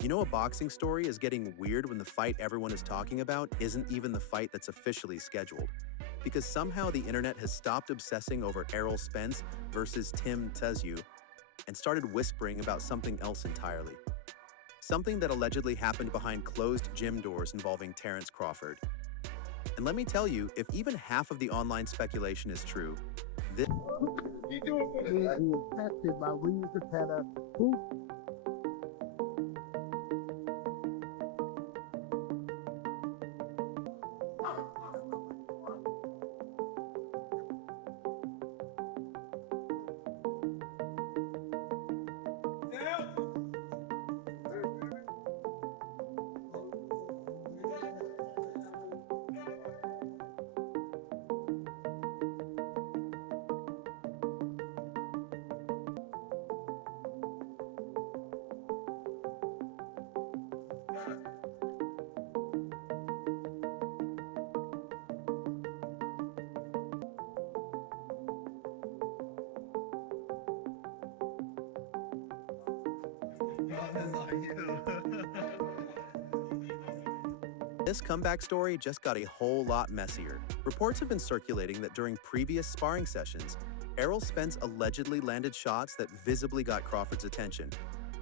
You know, a boxing story is getting weird when the fight everyone is talking about isn't even the fight that's officially scheduled. Because somehow the internet has stopped obsessing over Errol Spence versus Tim Tszyu and started whispering about something else entirely. Something that allegedly happened behind closed gym doors involving Terence Crawford. And let me tell you, if even half of the online speculation is true, this This comeback story just got a whole lot messier. Reports have been circulating that during previous sparring sessions, Errol Spence allegedly landed shots that visibly got Crawford's attention.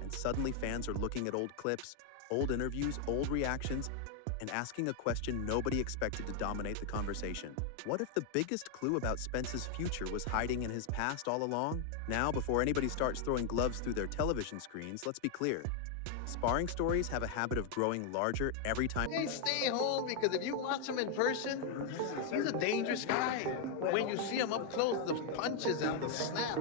And suddenly fans are looking at old clips, old interviews, old reactions, and asking a question nobody expected to dominate the conversation. What if the biggest clue about Spence's future was hiding in his past all along? Now, before anybody starts throwing gloves through their television screens, let's be clear. Sparring stories have a habit of growing larger every time. Hey, stay home, because if you watch him in person, he's a dangerous guy. When you see him up close, the punches and the snap,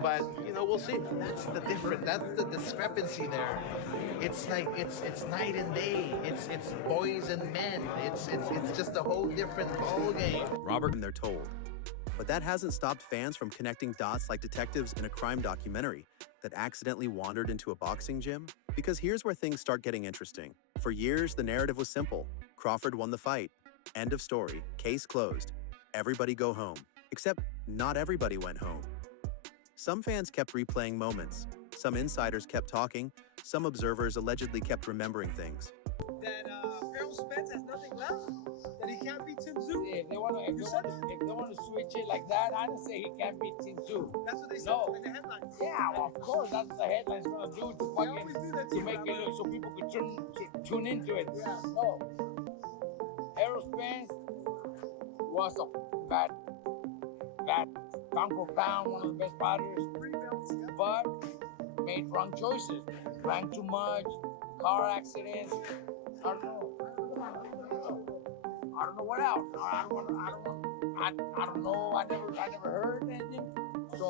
but you know, we'll see. That's the difference. That's the discrepancy there. It's like it's night and day. It's boys and men. It's just a whole different ball game. Robert, and they're told. But that hasn't stopped fans from connecting dots like detectives in a crime documentary that accidentally wandered into a boxing gym? Because here's where things start getting interesting. For years, the narrative was simple. Crawford won the fight. End of story. Case closed. Everybody go home. Except not everybody went home. Some fans kept replaying moments. Some insiders kept talking. Some observers allegedly kept remembering things. That Errol Spence has nothing left? That he can't beat Tim Tszyu? If they want to switch it like that, I didn't say he can't beat Tim Tszyu. That's what they said in the headlines. Yeah, well, of course, that's what the headlines gonna do to make it look so people could tune into it. Yeah. No, Errol Spence was that pound for pound, one of the best fighters, but made wrong choices. Drank too much, car accidents. I don't know what else. I don't know. I never heard anything. So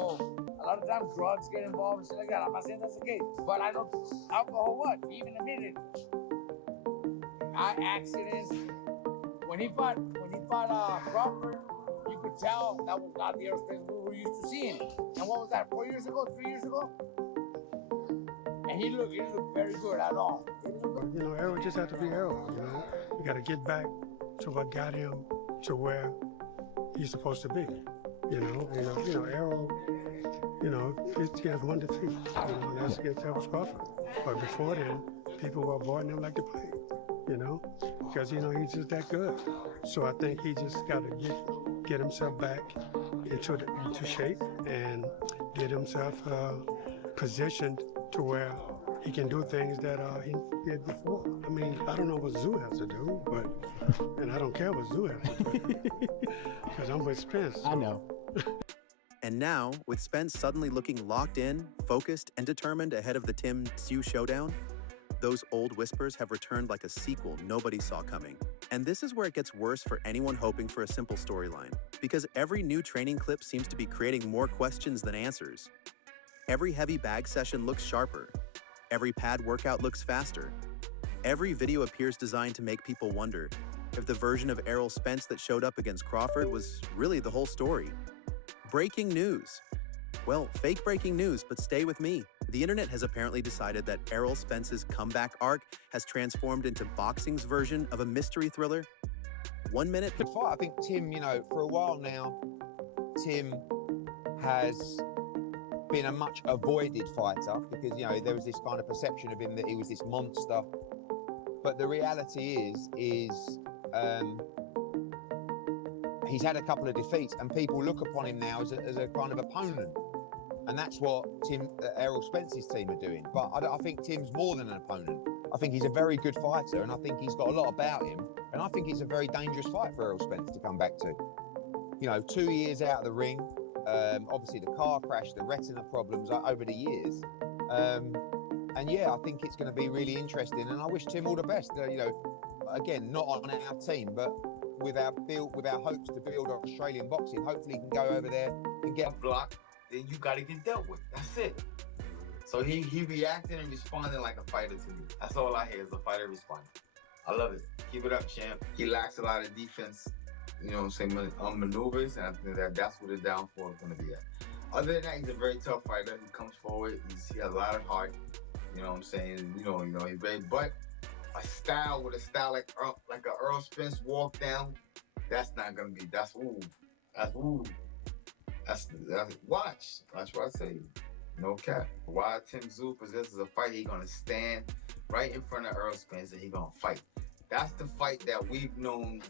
a lot of times drugs get involved and shit like that. I'm not saying that's the case, but I know alcohol. What? He even admitted accidents. When he fought Crawford, you could tell that was not the Errol Spence we were used to seeing. And what was that? 4 years ago? 3 years ago? And he looked very good at all. You know, Errol just had to be Errol. You know, you got to get back to what got him to where he's supposed to be. You know, Errol. You know, he has one defeat. You know, and that's against Terence Crawford. But before then, people were avoiding him like the plague. You know, because you know he's just that good. So I think he just got to get himself back into shape and get himself positioned to where he can do things that he did before. I mean, I don't know what Tszyu has to do, and I don't care what Tszyu has to do, because I'm with Spence. I know. And now, with Spence suddenly looking locked in, focused, and determined ahead of the Tim Tszyu showdown, those old whispers have returned like a sequel nobody saw coming. And this is where it gets worse for anyone hoping for a simple storyline, because every new training clip seems to be creating more questions than answers. Every heavy bag session looks sharper. Every pad workout looks faster. Every video appears designed to make people wonder if the version of Errol Spence that showed up against Crawford was really the whole story. Breaking news. Well, fake breaking news, but stay with me. The internet has apparently decided that Errol Spence's comeback arc has transformed into boxing's version of a mystery thriller. 1 minute. Good fight. I think Tim, you know, for a while now, Tim has been a much avoided fighter because, you know, there was this kind of perception of him that he was this monster. But the reality is he's had a couple of defeats and people look upon him now as a kind of opponent. And that's what Errol Spence's team are doing. But I think Tim's more than an opponent. I think he's a very good fighter and I think he's got a lot about him. And I think it's a very dangerous fight for Errol Spence to come back to. You know, 2 years out of the ring, obviously the car crash, the retina problems over the years. And yeah, I think it's going to be really interesting. And I wish Tim all the best. You know, again, not on our team, but with our hopes to build Australian boxing, hopefully he can go over there and get blocked. Then you got to get dealt with. That's it. So he reacted and responded like a fighter to me. That's all I hear is a fighter responding. I love it. Keep it up, champ. He lacks a lot of defense, you know what I'm saying, maneuvers, and I think that's what the downfall is going to be at. Other than that, he's a very tough fighter. He comes forward. He has a lot of heart. You know what I'm saying? You know, he's very, but a style like a Errol Spence walk down, that's not going to be, that's ooh. That's watch what I say. No cap. While Tim Tszyu possesses a fight, he's gonna stand right in front of Errol Spence and he's gonna fight. That's the fight that we've known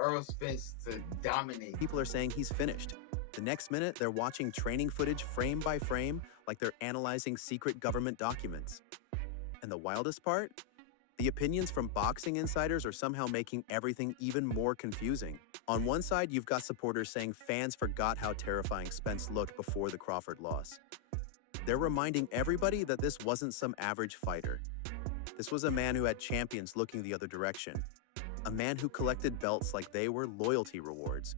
Errol Spence to dominate. People are saying he's finished. The next minute, they're watching training footage frame by frame like they're analyzing secret government documents. And the wildest part? The opinions from boxing insiders are somehow making everything even more confusing. On one side, you've got supporters saying fans forgot how terrifying Spence looked before the Crawford loss. They're reminding everybody that this wasn't some average fighter. This was a man who had champions looking the other direction. A man who collected belts like they were loyalty rewards.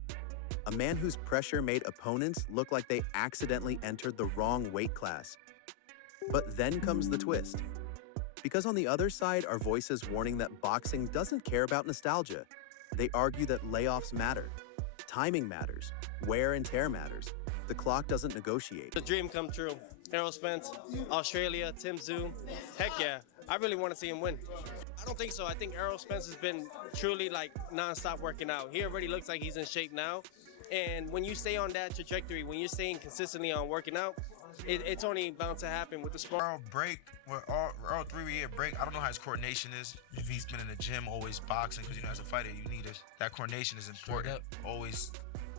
A man whose pressure made opponents look like they accidentally entered the wrong weight class. But then comes the twist. Because on the other side are voices warning that boxing doesn't care about nostalgia. They argue that layoffs matter, timing matters, wear and tear matters. The clock doesn't negotiate. The dream come true. Errol Spence, Australia, Tim Tszyu. Heck yeah, I really want to see him win. I don't think so. I think Errol Spence has been truly like non-stop working out. He already looks like he's in shape now. And when you stay on that trajectory, when you're staying consistently on working out, it's only bound to happen with the sport. Earl break, Earl 3-year break. I don't know how his coordination is. If he's been in the gym, always boxing, because you know as a fighter, you need it. That coordination is important. Always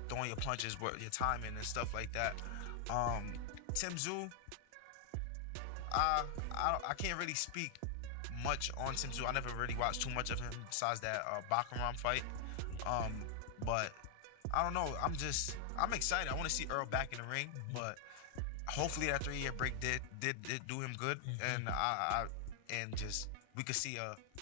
throwing your punches, your timing and stuff like that. Tim Tszyu, I can't really speak much on Tim Tszyu. I never really watched too much of him besides that Bakaram fight. But I don't know. I'm excited. I want to see Earl back in the ring, but hopefully that 3-year break did do him good, and we could see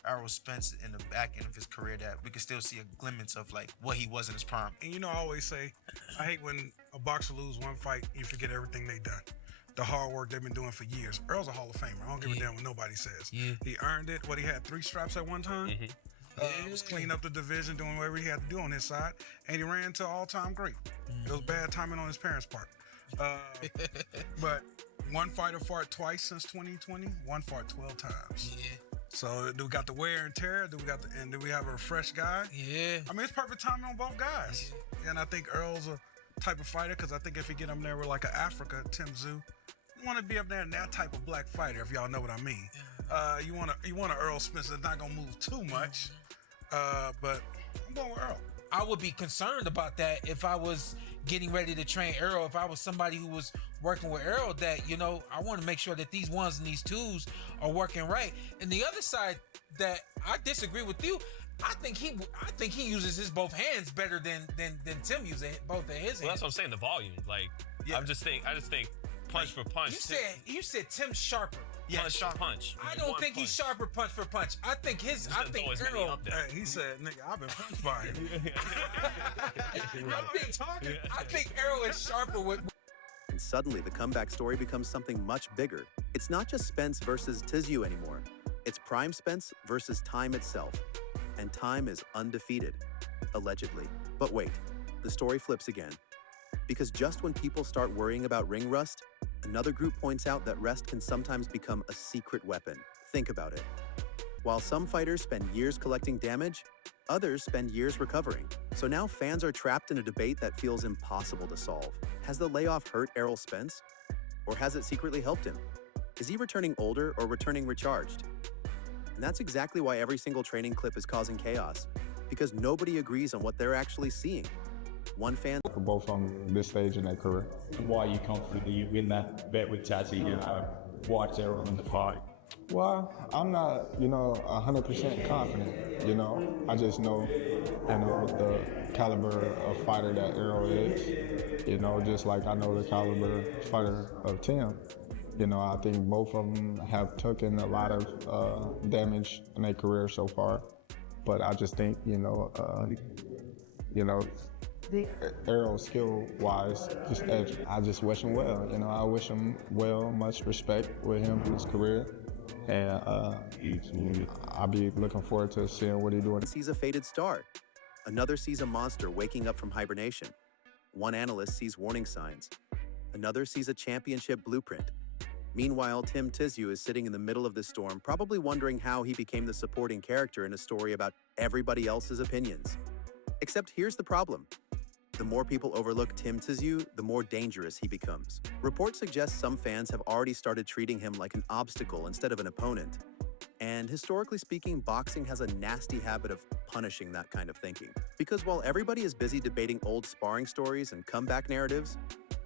Errol Spence in the back end of his career, that we could still see a glimpse of like what he was in his prime. And you know, I always say, I hate when a boxer loses one fight, you forget everything they done. The hard work they've been doing for years. Earl's a Hall of Famer. I don't give a damn what nobody says. He earned it. He had 3 straps at one time. Was cleaning up the division, doing whatever he had to do on his side, and he ran to all-time great. It was bad timing on his parents' part. But one fighter fought twice since 2020. One fought 12 times. So do we got the wear and tear? Do we have a fresh guy? I mean, it's perfect timing on both guys. And I think Earl's a type of fighter, because I think if you get him there with like an Africa, Tim Tszyu, you want to be up there in that type of black fighter, if y'all know what I mean. You want an Errol Spence that's not gonna move too much. But I'm going with Earl. I would be concerned about that if I was getting ready to train Errol, if I was somebody who was working with Errol, that, you know, I want to make sure that these ones and these twos are working right. And the other side that I disagree with you, I think he uses his both hands better than Tim uses both of his hands. Well, that's what I'm saying. The volume, like, I just think punch for punch. You said Tim's sharper. Yeah, punch for punch. I don't think he's sharper punch for punch. I think Errol. Hey, he said, "Nigga, I've been punched by him." I think Errol is sharper with. And suddenly, the comeback story becomes something much bigger. It's not just Spence versus Tszyu anymore. It's Prime Spence versus time itself. And time is undefeated, allegedly. But wait, the story flips again. Because just when people start worrying about ring rust, another group points out that rest can sometimes become a secret weapon. Think about it. While some fighters spend years collecting damage, others spend years recovering. So now fans are trapped in a debate that feels impossible to solve. Has the layoff hurt Errol Spence? Or has it secretly helped him? Is he returning older or returning recharged? And that's exactly why every single training clip is causing chaos, because nobody agrees on what they're actually seeing. One fan... For both on this stage in their career. And why are you confident that you win that bet with Tszyu, White's Errol in the fight? Well, I'm not, 100% confident, I just know, the caliber of fighter that Errol is, just like I know the caliber fighter of Tim. I think both of them have taken a lot of damage in their career so far, but I just think, Errol skill-wise, just edge. I just wish him well. I wish him well, much respect with him in his career, and I'll be looking forward to seeing what he's doing. Sees a faded star. Another sees a monster waking up from hibernation. One analyst sees warning signs. Another sees a championship blueprint. Meanwhile, Tim Tszyu is sitting in the middle of this storm, probably wondering how he became the supporting character in a story about everybody else's opinions. Except here's the problem. The more people overlook Tim Tszyu, the more dangerous he becomes. Reports suggest some fans have already started treating him like an obstacle instead of an opponent. And historically speaking, boxing has a nasty habit of punishing that kind of thinking. Because while everybody is busy debating old sparring stories and comeback narratives,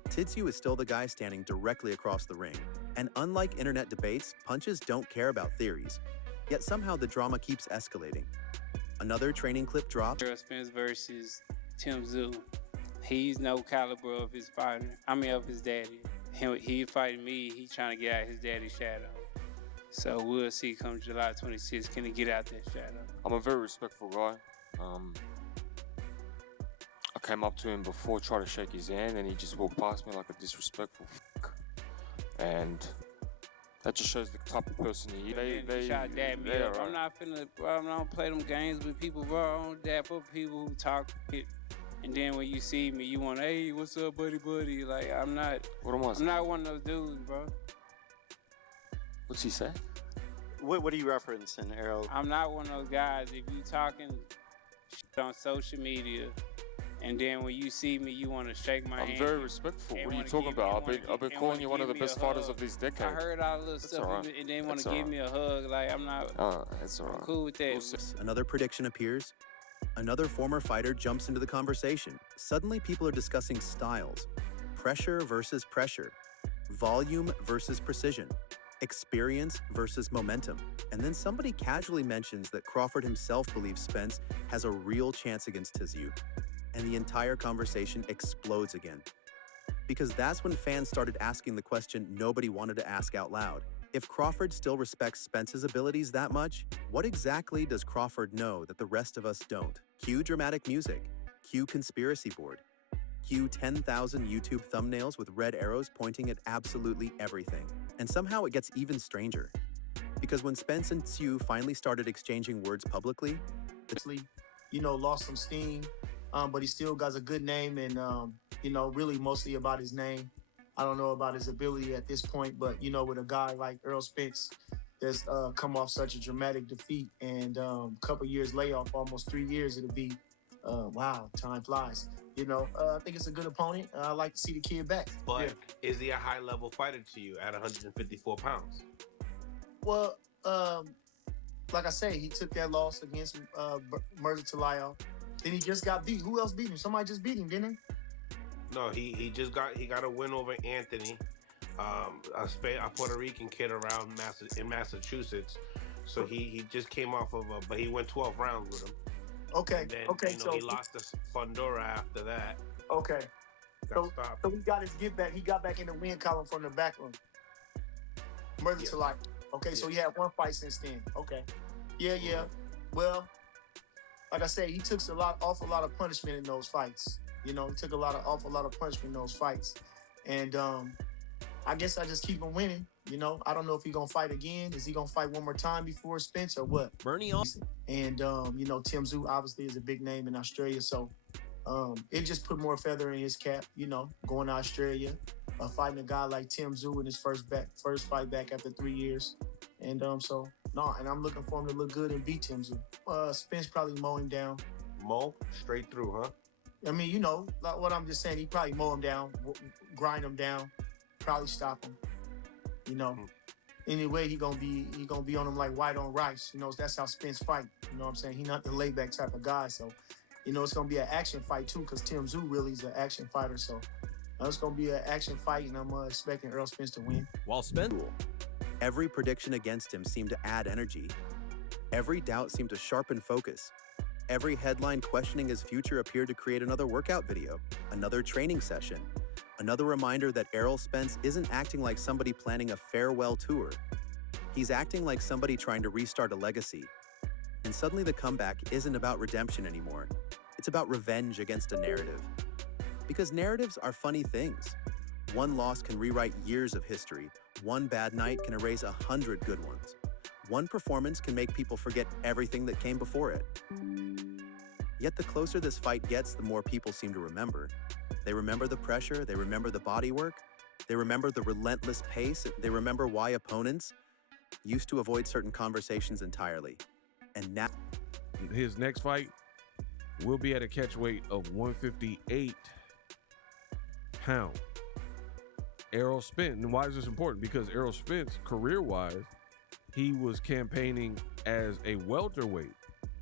Tszyu is still the guy standing directly across the ring. And unlike internet debates, punches don't care about theories. Yet somehow the drama keeps escalating. Another training clip drops. Errol Spence versus Tim Tszyu. He's no caliber of his fighter. Of his daddy. He fighting me, he trying to get out his daddy's shadow. So we'll see come July 26th, can he get out that shadow? I'm a very respectful guy. I came up to him before, tried to shake his hand, and he just walked past me like a disrespectful f***. And that just shows the type of person he is. They shot dab me up. Right. I'm not finna, bro, I don't play them games with people, bro. I don't dap up people who talk shit. And then when you see me, you want, hey, what's up, buddy? Like, I'm not one of those dudes, bro. What's he say? What are you referencing, Errol? I'm not one of those guys. If you talking shit on social media, and then when you see me, you want to shake my hand. I'm very respectful. What are you talking about? I've been calling you one of the best fighters of this decade. I heard all the little stuff, right. And then want to give me a hug. Like, I'm not. That's all right. I'm cool with that. Another prediction appears. Another former fighter jumps into the conversation. Suddenly, people are discussing styles. Pressure versus pressure. Volume versus precision. Experience versus momentum. And then somebody casually mentions that Crawford himself believes Spence has a real chance against Tszyu. And the entire conversation explodes again. Because that's when fans started asking the question nobody wanted to ask out loud. If Crawford still respects Spence's abilities that much, what exactly does Crawford know that the rest of us don't? Cue dramatic music. Cue conspiracy board. Cue 10,000 YouTube thumbnails with red arrows pointing at absolutely everything. And somehow it gets even stranger. Because when Spence and Tszyu finally started exchanging words publicly, lost some steam, but he still got a good name and, really mostly about his name. I don't know about his ability at this point, but, with a guy like Errol Spence that's come off such a dramatic defeat and a couple years layoff, almost 3 years, it'll be, wow, time flies. I think it's a good opponent. I like to see the kid back. But is he a high-level fighter to you at 154 pounds? Well, like I say, he took that loss against Murder Talayo. Then he just got beat. Who else beat him? Somebody just beat him, didn't he? No, he got a win over Anthony, a Puerto Rican kid around in Massachusetts. So he just came off of but he went 12 rounds with him. Okay. And then, Okay. so he lost to Fundora after that. Okay. Got stopped. So he got his get back. He got back in the win column from the back room. Murder to life. Okay, so he had one fight since then. Okay. Yeah. Well, like I said, he took awful lot of punishment in those fights. You know, he took awful lot of punishment in those fights. And I guess I just keep him winning. You know, I don't know if he's gonna fight again. Is he gonna fight one more time before Spence or what? Bernie Austin. And you know, Tim Tszyu obviously is a big name in Australia, so it just put more feather in his cap. You know, going to Australia, fighting a guy like Tim Tszyu in his first fight back after 3 years, and and I'm looking for him to look good and beat Tim Tszyu. Spence probably mow him down. Mow straight through, huh? I mean, you know, like what I'm just saying. He probably mow him down, grind him down, probably stop him. You know, anyway, he gonna be on him like white on rice. You know, that's how Spence fight. You know what I'm saying? He not the layback type of guy. So, you know, it's gonna be an action fight too, because Tim Tszyu really is an action fighter. So, it's gonna be an action fight, and I'm expecting Errol Spence to win. While Spence, every prediction against him seemed to add energy. Every doubt seemed to sharpen focus. Every headline questioning his future appeared to create another workout video, another training session. Another reminder that Errol Spence isn't acting like somebody planning a farewell tour. He's acting like somebody trying to restart a legacy. And suddenly the comeback isn't about redemption anymore. It's about revenge against a narrative. Because narratives are funny things. One loss can rewrite years of history. One bad night can erase 100 good ones. One performance can make people forget everything that came before it. Yet the closer this fight gets, the more people seem to remember. They remember the pressure, they remember the body work, they remember the relentless pace, they remember why opponents used to avoid certain conversations entirely. And now his next fight will be at a catch weight of 158 pounds. Errol Spence, and why is this important? Because Errol Spence, career-wise, he was campaigning as a welterweight,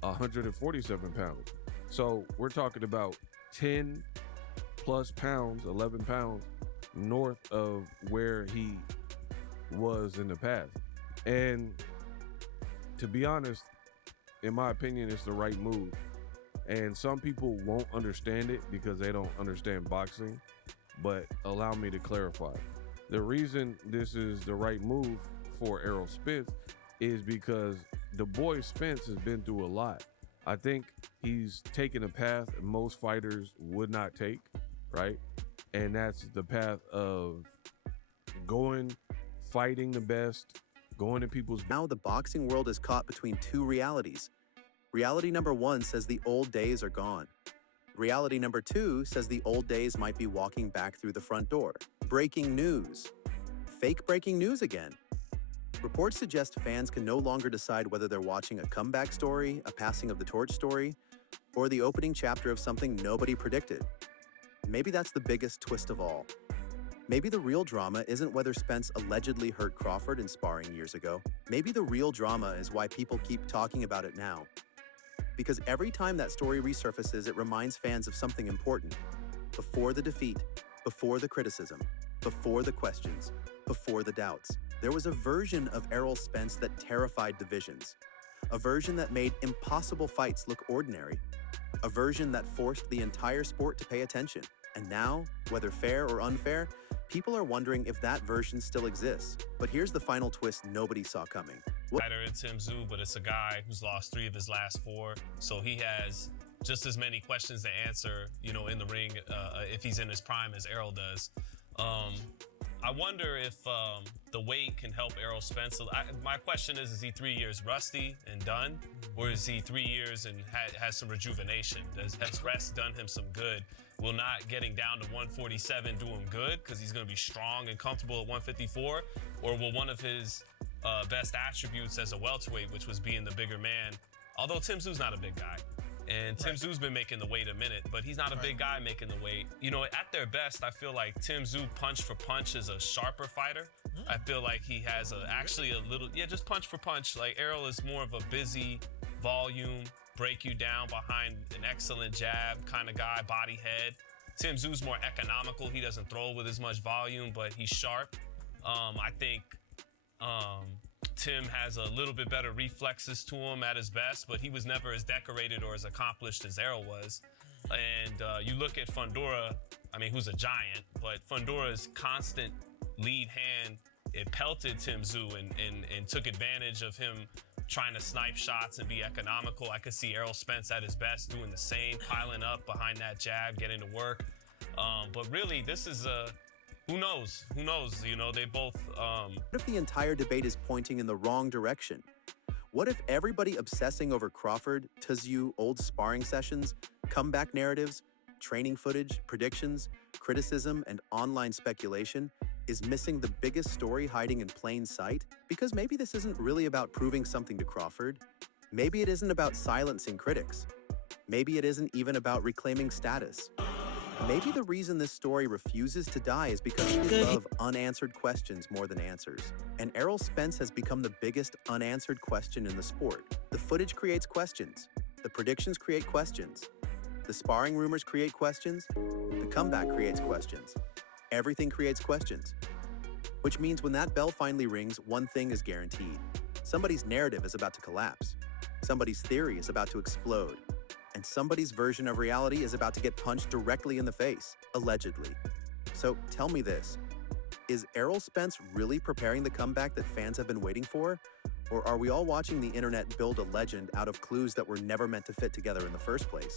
147 pounds. So we're talking about 10 plus pounds, 11 pounds north of where he was in the past. And to be honest, in my opinion, it's the right move. And some people won't understand it because they don't understand boxing, but allow me to clarify. The reason this is the right move for Errol Spence is because the boy Spence has been through a lot. I think he's taken a path most fighters would not take, right? And that's the path of going, fighting the best, going to people's... Now the boxing world is caught between two realities. Reality number one says the old days are gone. Reality number two says the old days might be walking back through the front door. Breaking news. Fake breaking news again. Reports suggest fans can no longer decide whether they're watching a comeback story, a passing of the torch story, or the opening chapter of something nobody predicted. Maybe that's the biggest twist of all. Maybe the real drama isn't whether Spence allegedly hurt Crawford in sparring years ago. Maybe the real drama is why people keep talking about it now. Because every time that story resurfaces, it reminds fans of something important. Before the defeat, before the criticism, before the questions, before the doubts, there was a version of Errol Spence that terrified divisions. A version that made impossible fights look ordinary. A version that forced the entire sport to pay attention. And now, whether fair or unfair, people are wondering if that version still exists. But here's the final twist nobody saw coming. Fighter in Tim Tszyu, but it's a guy who's lost 3 of his last 4. So he has just as many questions to answer, you know, in the ring if he's in his prime as Errol does. I wonder if the weight can help Errol Spence. My question is he 3 years rusty and done? Or is he 3 years and has some rejuvenation? Has rest done him some good? Will not getting down to 147 do him good because he's going to be strong and comfortable at 154? Or will one of his best attributes as a welterweight, which was being the bigger man, although Tim Tszyu's not a big guy, and Tim Tszyu's been making the weight a minute, but he's not a big guy making the weight. You know, at their best, I feel like Tim Tszyu punch for punch is a sharper fighter. I feel like he has actually a little, just punch for punch. Like Errol is more of a busy volume, break you down behind an excellent jab kind of guy, body head. Tim Tszyu's more economical. He doesn't throw with as much volume, but he's sharp. I think Tim has a little bit better reflexes to him at his best, but he was never as decorated or as accomplished as Errol was. And you look at Fundora, I mean, who's a giant, but Fundora's constant lead hand, it pelted Tim Tszyu and took advantage of him trying to snipe shots and be economical. I could see Errol Spence at his best doing the same, piling up behind that jab, getting to work. But really, this is who knows? Who knows? You know, they both... What if the entire debate is pointing in the wrong direction? What if everybody obsessing over Crawford, Tszyu, old sparring sessions, comeback narratives, training footage, predictions, criticism, and online speculation is missing the biggest story hiding in plain sight? Because maybe this isn't really about proving something to Crawford. Maybe it isn't about silencing critics. Maybe it isn't even about reclaiming status. Maybe the reason this story refuses to die is because we love unanswered questions more than answers. And Errol Spence has become the biggest unanswered question in the sport. The footage creates questions. The predictions create questions. The sparring rumors create questions. The comeback creates questions. Everything creates questions. Which means when that bell finally rings, one thing is guaranteed. Somebody's narrative is about to collapse. Somebody's theory is about to explode. And somebody's version of reality is about to get punched directly in the face, allegedly. So tell me this, is Errol Spence really preparing the comeback that fans have been waiting for? Or are we all watching the internet build a legend out of clues that were never meant to fit together in the first place?